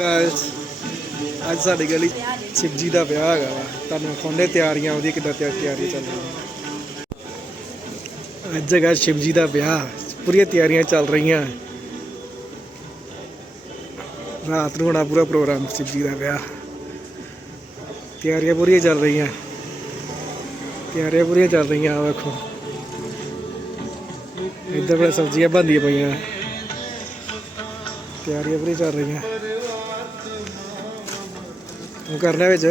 Guys ਅੱਜ ਸਾਡੀ ਗਲੀ ਸ਼ਿਵਜੀ ਦਾ ਵਿਆਹ ਹੈਗਾ ਵਾ। ਤੁਹਾਨੂੰ ਖੋਨੇ ਤਿਆਰੀਆਂ, ਉਹਦੀ ਕਿੱਦਾਂ ਤਿਆਰ ਤਿਆਰੀਆਂ ਚੱਲ ਰਹੀਆਂ ਅੱਜ ਹੈਗਾ ਸ਼ਿਵਜੀ ਦਾ ਵਿਆਹ, ਪੂਰੀਆਂ ਤਿਆਰੀਆਂ ਚੱਲ ਰਹੀਆਂ। ਰਾਤ ਨੂੰ ਹੋਣਾ ਪੂਰਾ ਪ੍ਰੋਗਰਾਮ ਸ਼ਿਵਜੀ ਦਾ ਵਿਆਹ। ਤਿਆਰੀਆਂ ਪੂਰੀਆਂ ਚੱਲ ਰਹੀਆਂ। ਤਿਆਰੀਆਂ ਪੂਰੀਆਂ ਚੱਲ ਰਹੀਆਂ ਆ ਵੇਖੋ। ਇੱਧਰ ਬੜਾ ਸਬਜ਼ੀਆਂ ਬਣਦੀਆਂ ਪਈਆਂ। ਤਿਆਰੀਆਂ ਪੂਰੀ ਚੱਲ ਰਹੀਆਂ। ਉਹ ਕਰਨਾ ਵਿੱਚ।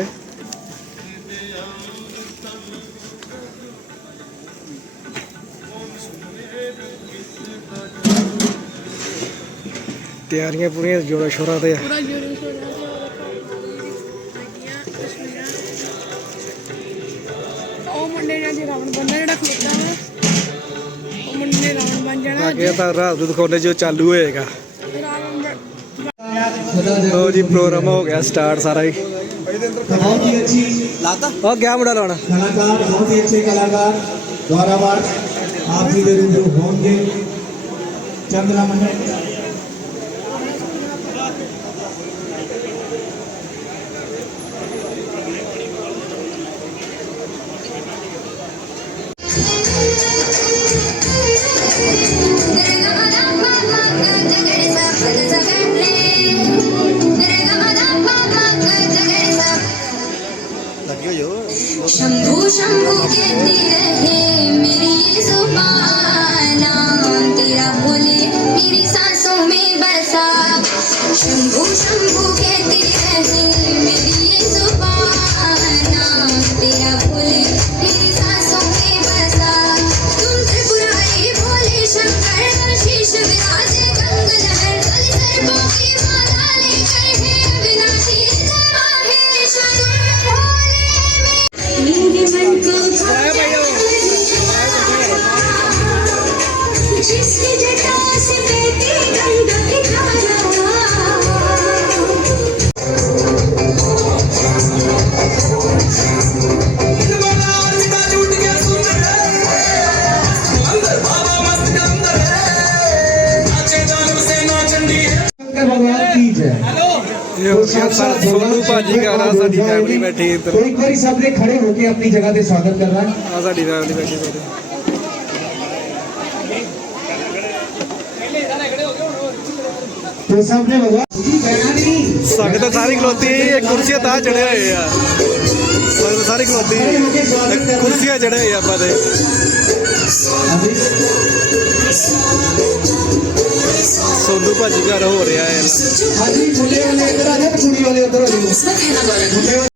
ਤਿਆਰੀਆਂ ਪੂਰੀਆਂ ਜੋਰਾਂ ਸ਼ੋਰਾਂ ਤੇ ਆ। ਪੂਰਾ ਜੋਰ ਸ਼ੋਰ ਉਹ ਮੁੰਡੇ ਨੇ ਅੱਜ ਰਾਵਣ ਬਣਨਾ ਜਿਹੜਾ ਖਲੋਤਾ ਵਾ। ਉਹ ਮੁੰਡੇ ਨੇ ਰਾਵਣ ਬਣ ਜਾਣਾ ਅੱਜ। ਅੱਗੇ ਤਾਂ ਰਾਤ ਨੂੰ ਦਿਖਾਉਂਦੇ ਜੋ ਚਾਲੂ ਹੋਏਗਾ। ਲੋ ਜੀ ਪ੍ਰੋਗਰਾਮ ਹੋ ਗਿਆ ਸਟਾਰਟ ਸਾਰਾ ਹੀ। बहुत ही अच्छी ਉਹ ਗਿਆ ਮੁੰਡਾ ਲਾਉਣਾ कलाकार बहुत ही अच्छे कलाकार गौरवार आप भी जो होंगे चंद्रा मंडल ਇਹ ਹੋ ਗਿਆ ਸੋਨੂ ਭਾਜੀ ਘਰ ਆ ਸਾਡੀ ਫੈਮਿਲੀ ਬੈਠੀ ਇੱਧਰ। ਇੱਕ ਵਾਰੀ ਸਭ ਨੇ ਖੜੇ ਹੋ ਕੇ ਆਪਣੀ ਜਗ੍ਹਾ ਤੇ ਸਵਾਗਤ ਕਰਨਾ। ਆ ਸਾਡੀ ਫੈਮਿਲੀ ਬੈਠੀ ਇੱਧਰ। ਤੇ ਸਭ ਨੇ ਬਗਾ ਸੰਗਤ ਸਾਰੀ ਖਲੋਤੀ ਇਹ ਕੁਰਸੀਆਂ ਤਾਂ ਚੜੇ ਹੋਏ ਆ। ਸੰਗਤ ਸਾਰੀ ਖਲੋਤੀ ਕੁਰਸੀਆਂ ਚੜੇ ਹੋਏ ਆਪਾਂ ਦੇ। ਸੋਨੂ ਭਾਜੀ ਘਰ ਹੋ ਰਿਹਾ ਹੈ। ਹਾਂਜੀ ਮੁੰਡੇ ਵਾਲੇ ਇੱਧਰ ਆ ਜਾ ਕੁੜੀ ਵਾਲੇ ਉੱਧਰ ਆ ਜਾ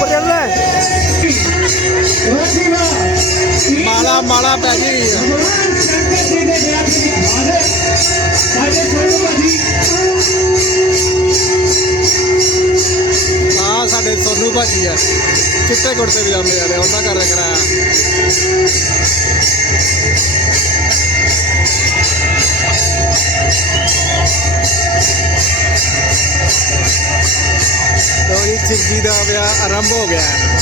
ਪਟਿਆਲਾ ਮਾਲਾ ਮਾਲਾ ਪੈ ਗਈ। ਆ ਸਾਡੇ ਸੋਨੂ ਭਾਜੀ ਆ। ਚਿੱਟੇ ਕੁੜਤੇ ਪਜਾਮੇ ਵਾਲੇ ਉਹਨਾਂ ਘਰ ਦਾ ਕਰਾਇਆ। ਤੋ ਇਹ ਸ਼ਿਵ ਜੀ ਦਾ ਵਿਆਹ ਆਰੰਭ ਹੋ ਗਿਆ। ਹੈ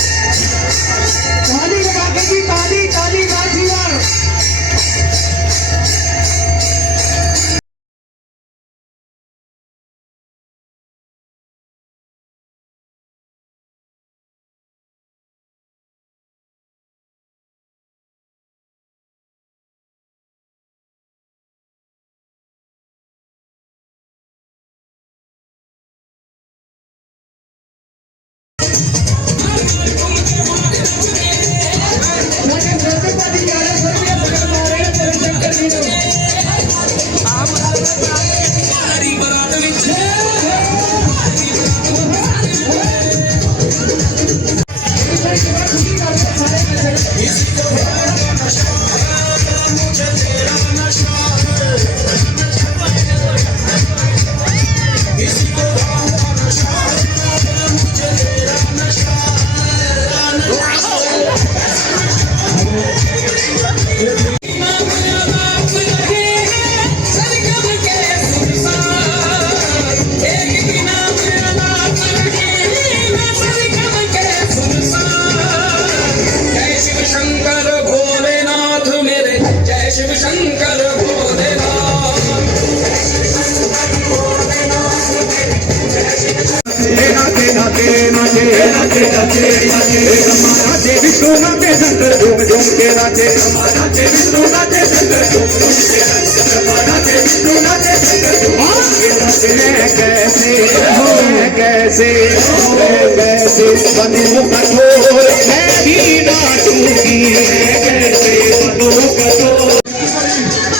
ਤਾਲੀ ਲਗਾ ਕੇ ਜੀ ਤਾਲੀ ਤਾਲੀ कैसे है कैसे बंधु कठोर है भी नाचूंगी है कैसे बंधु कठोर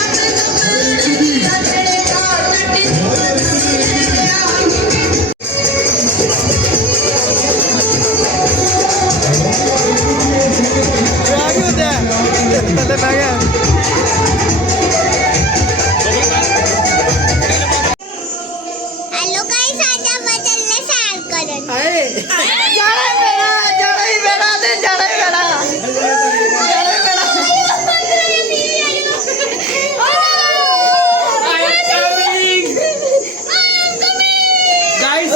ਸੈਰ ਕਰਨ ਜਾਣਾ ਹੀ ਪੈਣਾ ਜਾਣਾ ਹੀ ਪੈਣਾ ਤੇ ਜਾਣਾ ਹੀ ਪੈਣਾ। ਜਾਣਾ ਹੀ ਪੈਣਾ। ਗਾਇਸ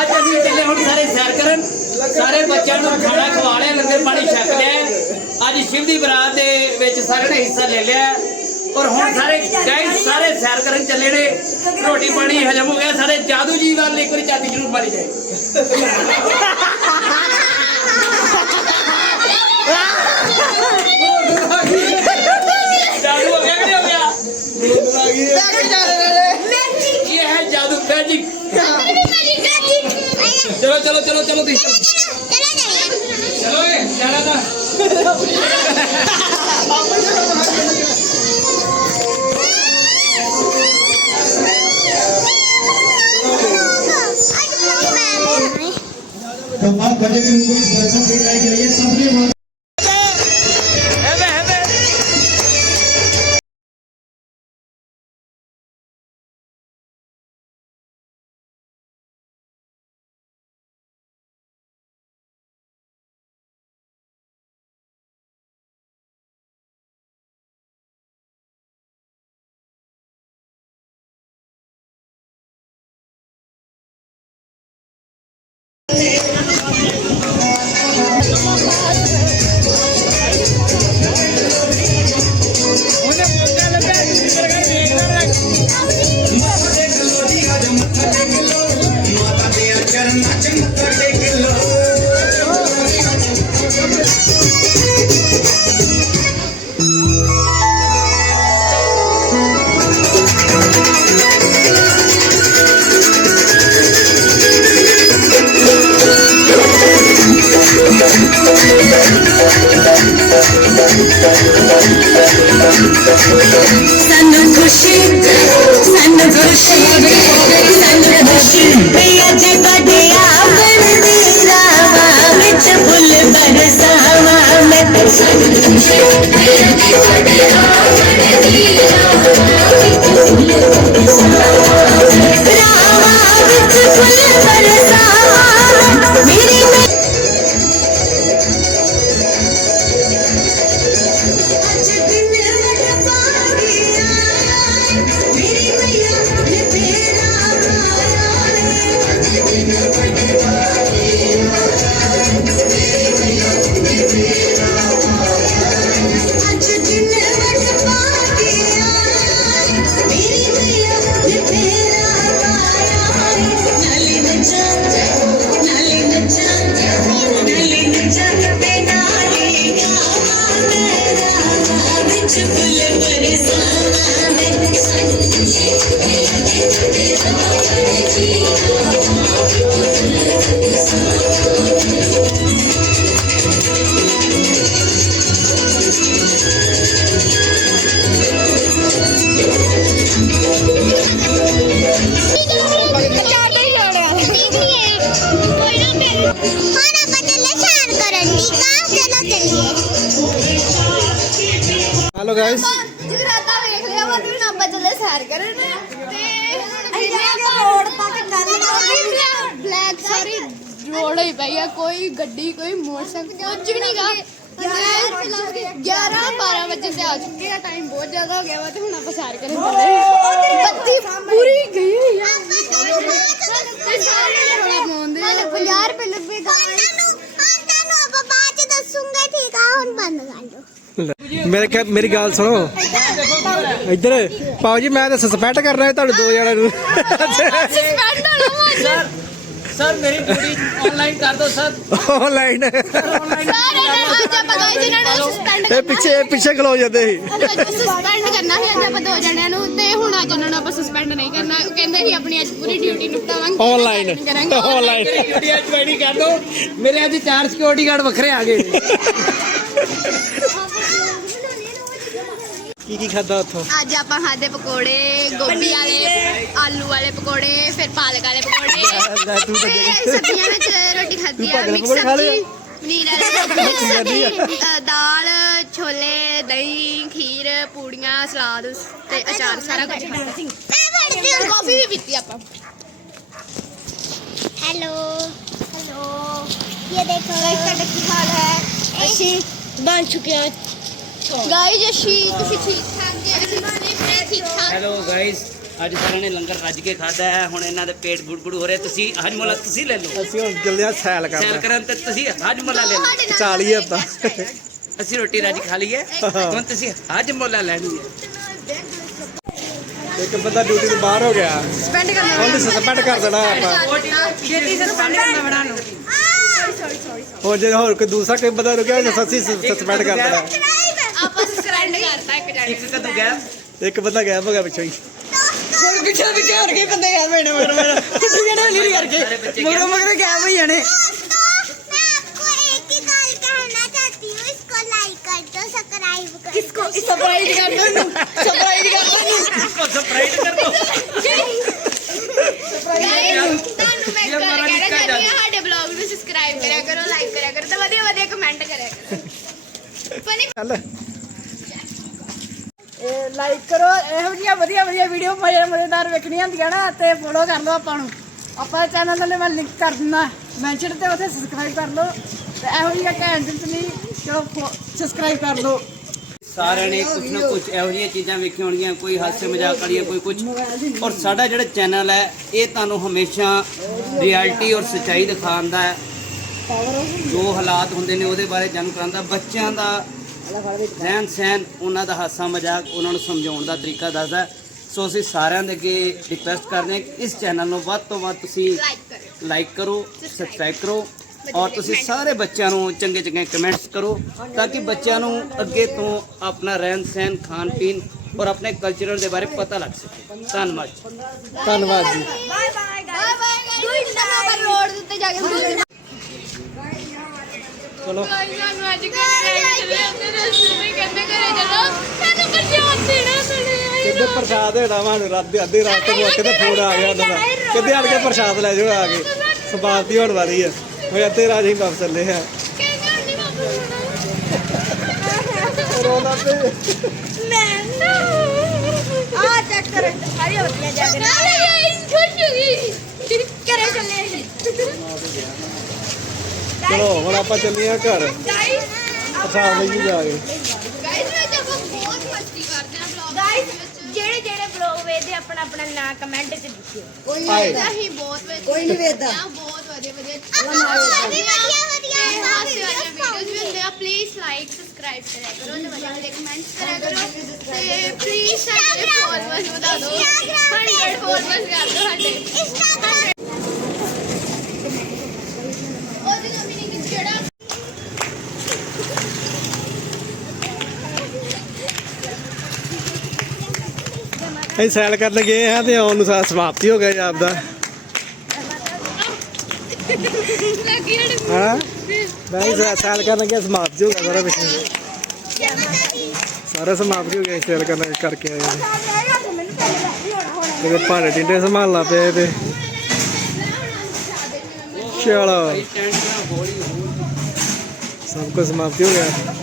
ਅੱਜ ਅਸੀਂ ਚੱਲੇ ਹੁਣ ਸਾਰੇ ਸੈਰ ਕਰਨ। ਸਾਰੇ ਬੱਚਿਆਂ ਨੂੰ ਖਾਣਾ ਖਵਾ ਲਿਆ ਲੰਗਰ ਪਾਣੀ ਛਕ ਲਿਆ। ਅੱਜ ਸ਼ਿਵ ਦੀ ਬਰਾਤ ਦੇ ਵਿੱਚ ਸਾਰਿਆਂ ਨੇ ਹਿੱਸਾ ਲੈ ਲਿਆ। ਔਰ ਹੁਣ ਸਾਰੇ ਗਾਇਸ ਸਾਰੇ ਸੈਰ ਕਰਨ ਚੱਲੇ ਨੇ। ਰੋਟੀ ਪਾਣੀ ਹਜਮ ਹੋ ਗਿਆ ਸਾਡੇ ਜਾਦੂ ਜੀ ਵੱਲ ਇੱਕ ਵਾਰੀ ਚਾਤੀ ਜ਼ਰੂਰ ਮਾਰੀ ਜਾਏ। ਜਾਦੂ ਹੋ ਗਿਆ ਕਿ ਨਹੀਂ ਹੋ ਗਿਆ? ਇਹ ਹੈ ਜਾਦੂ? ਮੈਜਿਕ ਚਲੋ ਚਲੋ ਚਲੋ ਚਲੋ ਤੁਸੀਂ। तो माँ बड़े भी उनको इस दर्शन देने के लिए सबने ਵਿੱਚ ਗਾਇਸ ਜਗਰਾਤਾ ਵੇਖ ਲਿਆ ਵਾ ਤੇ ਹੁਣ ਆਪਾਂ ਚੱਲੇ ਸੈਰ ਕਰਨ। ਤੇ ਅਸੀਂ ਰੋਡ ਤੱਕ ਗੱਲ ਕਰਾਂਗੇ ਬਲੈਕ ਸਾਰੀ ਰੋਡ ਹੀ ਪਈ ਆ ਕੋਈ ਗੱਡੀ ਕੋਈ ਮੋਟਰਸਾਈਕਲ ਕੁਝ ਵੀ ਨਹੀਂਗਾ 11 12 ਵਜੇ ਤੇ ਆ ਚੁੱਕੇ ਆ ਟਾਈਮ ਬਹੁਤ ਜ਼ਿਆਦਾ ਹੋ ਗਿਆ ਵਾ ਤੇ ਹੁਣ ਆਪਾਂ ਸੈਰ ਕਰਨ ਚੱਲੇ ਬੱਤੀ ਪੂਰੀ ਗਈ ਹੋਈ ਆ। ਤੇ ਸਾਰੇ ਨੇ ਰੋਲਾ ਪਾਉਂਦੇ ਆ। 50 ਰੁਪਏ ਲੱਭੇ ਗਾਂ ਤੁਹਾਨੂੰ ਹੁਣ ਤੁਹਾਨੂੰ ਆਪਾਂ ਬਾਅਦ ਚ ਦੱਸੂਗੇ ਠੀਕ ਆ? ਹੁਣ ਬੰਦ ਕਰ ਦਿਓ। ਮੇਰੇ ਖਿਆ- ਮੇਰੀ ਗੱਲ ਸੁਣੋ। ਇੱਧਰ ਪਾਓ ਜੀ ਮੈਂ ਤਾਂ ਸਸਪੈਂਡ ਕਰਨਾ ਹੈ ਤੁਹਾਡੇ ਦੋ ਜਣਿਆਂ ਨੂੰ। ਸਰ ਮੇਰੀ ਡਿਊਟੀ ਆਨਲਾਈਨ ਕਰ ਦਿਓ ਸਰ ਆਨਲਾਈਨ ਸਸਪੈਂਡ ਇਹ ਪਿੱਛੇ ਇਹ ਪਿੱਛੇ ਖਲੋ ਜਾਂਦੇ ਸੀ। ਸਸਪੈਂਡ ਕਰਨਾ ਸੀ ਅੱਜ ਆਪਾਂ ਦੋ ਜਣਿਆਂ ਨੂੰ। ਤੇ ਹੁਣ ਅੱਜ ਉਹਨਾਂ ਨੂੰ ਆਪਾਂ ਸਸਪੈਂਡ ਨਹੀਂ ਕਰਨਾ। ਕਹਿੰਦੇ ਸੀ ਆਪਣੀ ਅੱਜ ਪੂਰੀ ਡਿਊਟੀ ਨਿਪਟਾਵਾਂਗੇ। Online. ਕਰਾਂਗੇ। ਆਨਲਾਈਨ ਮੇਰੀ ਡਿਊਟੀ ਅੱਜ ਜੁਆਇਨ ਕਰ ਦਿਓ। ਮੇਰੇ ਅੱਜ ਚਾਰ ਸਿਕਿਉਰਿਟੀ ਗਾਰਡ ਵੱਖਰੇ ਆ ਗਏ। ਕੀ ਕੀ ਖਾਦਾ ਉੱਥੋਂ ਅੱਜ ਆਪਾਂ ਖਾਦੇ ਪਕੌੜੇ ਗੋਭੀ ਵਾਲੇ ਆਲੂ ਵਾਲੇ ਪਕੌੜੇ ਫਿਰ ਪਾਲਕ ਵਾਲੇ ਪਕੌੜੇ ਲੈ ਤੂੰ ਤਾਂ ਤੇ ਗਈ। ਸਬਜ਼ੀਆਂ ਵਿੱਚ ਰੋਟੀ ਖਾਧੀ ਤੂੰ ਆ ਭਗਲ ਮਿਕਸ ਪਕੌੜੇ ਖਾ ਲਏ? ਸਬਜ਼ੀ ਪਨੀਰ ਵਾਲੀ ਸਬਜ਼ੀ ਅ, ਦਾਲ ਛੋਲੇ ਦਹੀਂ ਖੀਰ ਪੂੜੀਆਂ ਸਲਾਦ ਤੇ ਅਚਾਰ ਸਾਰਾ ਕੁਝ ਖਾਧਾ ਕਾਫੀ ਵੀ ਪੀਤੀ ਆਪਾਂ हेलो हेलो ये देखो इसका की हाल है ਅਸੀਂ ਬਣ ਚੁੱਕੇ ਹਾਂ ਗਾਇਸ ਅਸੀਂ ਤੁਸੀਂ ਠੀਕ ਠਾਕ ਜੀ? ਅਸੀਂ ਸਾਰੇ ਠੀਕ ਠਾਕ। ਹੈਲੋ ਗਾਇਸ ਅੱਜ ਸਾਰਿਆਂ ਨੇ ਲੰਗਰ ਰੱਜ ਕੇ ਖਾਦਾ ਹੈ। ਹੁਣ ਇਹਨਾਂ ਦੇ ਪੇਟ ਗੁੜਗੁੜ ਹੋ ਰਹੇ। ਤੁਸੀਂ ਹਜਮੋਲਾ ਤੁਸੀਂ ਲੈ ਲਓ। ਅਸੀਂ ਹੁਣ ਚੱਲੇ ਆ ਸੈਲ ਸੈਰ ਕਰਨ ਕਰਨ ਤੇ ਤੁਸੀਂ ਹਜਮੋਲਾ ਲੈ ਲਓ। ਚਾਲੀ ਆਪਾਂ ਅਸੀਂ ਰੋਟੀ ਰੱਜ ਖਾ ਲਈ ਹੈ। ਹੁਣ ਤੁਸੀਂ ਹਜਮੋਲਾ ਲੈਣੀ ਹੈ ਇੱਕ ਬੰਦਾ ਡਿਊਟੀ ਤੋਂ ਬਾਹਰ ਹੋ ਗਿਆ। ਸਪੈਂਡ ਕਰਨਾ ਉਹਨੂੰ ਸਸਪੈਂਡ ਕਰ ਦੇਣਾ ਆਪਾਂ। ਛੇਤੀ ਸਸਪੈਂਡ ਕਰਨਾ ਬਣਾ ਨੂੰ ਹੋਰ ਜੇ ਹੋਰ ਕੋਈ ਦੂਸਰਾ ਕੋਈ ਬੰਦਾ ਰੁਕਿਆ ਤਾਂ ਸੱਸੀ ਸਸਪੈਂਡ ਕਰ ਦੇਣਾ। ਸਬਸਕ੍ਰਾਈਬ ਕਰਤਾ ਇੱਕ ਜਣੇ ਇੱਕ ਕਦੋਂ ਗਿਆ ਇੱਕ ਬੰਦਾ ਗਾਇਬ ਹੋ ਗਿਆ ਪਿੱਛੋਂ ਹੀ ਪਿੱਛੇ ਪਿੱਛੇ ਹੋਰ ਕੀ ਬੰਦੇ ਗਏ ਮੇਰੇ ਮਗਰ ਮਗਰ ਕਿੱਥੇ ਜਣੇ ਲੀਰ ਸਾਰੇ ਕਰਕੇ ਬੱਚੇ ਮਗਰ ਮਗਰ ਗਏ ਹੋਈ ਜਾਣੇ दोस्तों मैं आपको एक ही बात कहना चाहती हूँ इसको लाइक कर दो सब्सक्राइब कर ਕਿਸਕੋ ਸਰਪ੍ਰਾਈਜ਼ ਕਰ ਦੋ ਇਹਨੂੰ ਸਰਪ੍ਰਾਈਜ਼ ਕਰ ਦੋ ਇਹਨੂੰ इसको सरप्राइज कर दो ਗਾਇਸ ਤੁਹਾਨੂੰ ਮੈਂ ਇੱਕ ਗੱਲ ਕਹਿਣਾ ਚਾਹੁੰਦੀ ਹਾਂ ਸਾਡੇ ਬਲੌਗ ਨੂੰ ਸਬਸਕ੍ਰਾਈਬ ਕਰਿਆ ਕਰੋ ਲਾਈਕ ਕਰਿਆ ਕਰੋ ਤੇ ਵਧੀਆ ਵਧੀਆ ਕਮੈਂਟ ਕਰਿਆ ਕਰੋ ਫਨੀ ਚੱਲ ਇਹ ਲਾਈਕ ਕਰੋ, ਇਹੋ ਜਿਹੀਆਂ ਵਧੀਆ ਵਧੀਆ ਵੀਡੀਓ ਮਜ਼ੇ ਮਜ਼ੇਦਾਰ ਵੇਖਣੀਆਂ ਹੁੰਦੀਆਂ ਨਾ, ਤੇ ਫੋਲੋ ਕਰ ਲਓ ਆਪਾਂ ਨੂੰ। ਆਪਾਂ ਚੈਨਲ ਨਾਲ ਮੈਂ ਲਿੰਕ ਕਰ ਦਿੰਦਾ। ਮੈਂਸ਼ਨ ਤੇ ਉੱਥੇ ਸਬਸਕ੍ਰਾਈਬ ਕਰ ਲਓ। ਤੇ ਇਹੋ ਜਿਹੀਆਂ ਘੈਂਟ ਜਿੰਨੀ ਚਲੋ ਸਬਸਕ੍ਰਾਈਬ ਕਰ ਲਓ। ਸਾਰਿਆਂ ਨੇ ਕੁਝ ਨਾ ਕੁਝ ਇਹੋ ਜਿਹੀਆਂ ਚੀਜ਼ਾਂ ਵੇਖੀਆਂ ਹੋਣਗੀਆਂ, ਕੋਈ ਹਾਸੇ ਮਜ਼ਾਕ ਵਾਲੀਆਂ, ਕੋਈ ਕੁਝ ਔਰ ਸਾਡਾ ਜਿਹੜਾ ਚੈਨਲ ਹੈ, ਇਹ ਤੁਹਾਨੂੰ ਹਮੇਸ਼ਾ ਰਿਐਲਿਟੀ ਔਰ ਸੱਚਾਈ ਦਿਖਾਉਂਦਾ ਹੈ। ਜੋ ਹਾਲਾਤ ਹੁੰਦੇ ਨੇ ਉਹਦੇ ਬਾਰੇ ਜਾਣੂ ਕਰਾਉਂਦਾ। ਬੱਚਿਆਂ ਦਾ ਰਹਿਣ ਸਹਿਣ ਉਹਨਾਂ ਦਾ ਹਾਸਾ ਮਜ਼ਾਕ ਉਹਨਾਂ ਨੂੰ ਸਮਝਾਉਣ ਦਾ ਤਰੀਕਾ ਦੱਸਦਾ। ਸੋ ਅਸੀਂ ਸਾਰਿਆਂ ਦੇ ਅੱਗੇ ਰਿਕਵੈਸਟ ਕਰਦੇ ਹਾਂ ਕਿ ਇਸ ਚੈਨਲ ਨੂੰ ਵੱਧ ਤੋਂ ਵੱਧ ਤੁਸੀਂ ਲਾਈਕ ਕਰੋ। ਸਬਸਕ੍ਰਾਈਬ ਕਰੋ ਔਰ ਤੁਸੀਂ ਸਾਰੇ ਬੱਚਿਆਂ ਨੂੰ ਚੰਗੇ ਚੰਗੇ ਕਮੈਂਟਸ ਕਰੋ ਤਾਂ ਕਿ ਬੱਚਿਆਂ ਨੂੰ ਅੱਗੇ ਤੋਂ ਆਪਣਾ ਰਹਿਣ ਸਹਿਣ ਖਾਣ ਪੀਣ ਔਰ ਆਪਣੇ ਕਲਚਰਲ ਦੇ ਬਾਰੇ ਪਤਾ ਲੱਗ ਸਕੇ। ਧੰਨਵਾਦ ਧੰਨਵਾਦ ਜੀ। Bye bye bye bye guys number road ਉੱਤੇ ਜਾ ਕੇ ਚਲੋ। ਸਾਨੂੰ ਅੱਜ ਘਰੇ ਚੱਲੇ ਆਪਣੇ ਰਸਤੇ ਵਿੱਚ ਕਹਿੰਦੇ ਘਰੇ ਚਲੋ ਸਾਨੂੰ ਪ੍ਰਸ਼ਾਦ ਦੇਣਾ ਕਿੱਦੇ ਪ੍ਰਸ਼ਾਦ ਦੇਣਾ ਮਾਨੂੰ ਰਾਤ ਦੇ ਅੱਧੀ ਰਾਤ ਤੋਂ ਕਿਤੇ ਫੋਨ ਆ ਗਿਆ ਉਹਨਾਂ ਦਾ। ਕਿੱਦੇ ਆਣ ਕੇ ਪ੍ਰਸ਼ਾਦ ਲੈ ਜਾਓ ਆ ਕੇ। ਸਮਾਪਤੀ ਹੋਣ ਵਾਲੀ ਹੈ ਉਹ ਅੱਧੇ ਰਾਤ ਹੀ ਵਾਪਸ ਚੱਲੇ ਆ। ਕਹਿੰਦੇ ਹੁਣ ਨਹੀਂ ਵਾਪਸ ਹੋਣਾ ਰੋਣਾ ਤੇ आ ਚਲੋ ਹੁਣ ਆਪਾਂ ਚੱਲੀਏ ਆ ਘਰ ਗਾਇਸ ਪ੍ਰਸ਼ਾਦ ਲਈ ਜਾ ਕੇ ਗਾਇਸ ਮੈਂ ਜਬ ਬਹੁਤ ਮਸਤੀ ਕਰਦੇ ਆ ਵਲੌਗ गाइस ਜਿਹੜੇ ਜਿਹੜੇ ਬਲੌਗ ਵੇਖਦੇ ਆਪਣਾ ਆਪਣਾ ਨਾਂ ਕਮੈਂਟ 'ਚ ਲਿਖਿਓ ਕੋਈ ਹਾਏ। ਨਹੀਂ ਬਹੁਤ ਵਧੀਆ ਕੋਈ ਨਹੀਂ ਵੇਖਦਾ। ਬਹੁਤ ਵਧੀਆ ਵਧੀਆ ਵਧੀਆ ਵਧੀਆ ਹਾਸੇ ਵਾਲੀਆਂ ਵੀਡੀਓਜ਼ ਵੀ ਹੁੰਦੇ ਆ ਪਲੀਜ਼ ਲਾਈਕ ਸਬਸਕ੍ਰਾਈਬ ਕਰਿਆ ਕਰੋ ਤੇ ਵਧੀਆ ਵਧੀਆ ਕਮੈਂਟਸ ਕਰਿਆ ਕਰੋ ਤੇ ਪਲੀਜ਼ ਸਾਡੇ ਫੋਲੋਅਰਸ ਵਧਾ ਦਿਓ 100 ਅਸੀਂ ਸੈਲ ਕਰਨ ਗਏ ਆ ਤੇ ਆਉਣ ਨੂੰ ਸਾ- ਸਮਾਪਤੀ ਹੋ ਗਿਆ ਜਾਬ ਦਾ ਹਾਂ? ਨਹੀਂ ਸੈ- ਸੈਲ ਕਰਨ ਗਿਆ, ਸਮਾਪਤੀ ਹੋ ਗਿਆ ਸਾਰਾ ਪਿੱਛੇ ਸਾਰਾ ਸਮਾਪਤੀ ਹੋ ਗਿਆ ਸੀ ਸੈਲ ਕਰਨ ਕਰਕੇ ਆਏ ਤੇ ਤੇ ਭਾਂਡੇ ਟਿੰਡੇ ਸੰਭਾਲਣਾ ਪਿਆ ਤੇ ਚਲੋ। ਸਭ ਕੁਝ ਸਮਾਪਤੀ ਹੋ ਗਿਆ।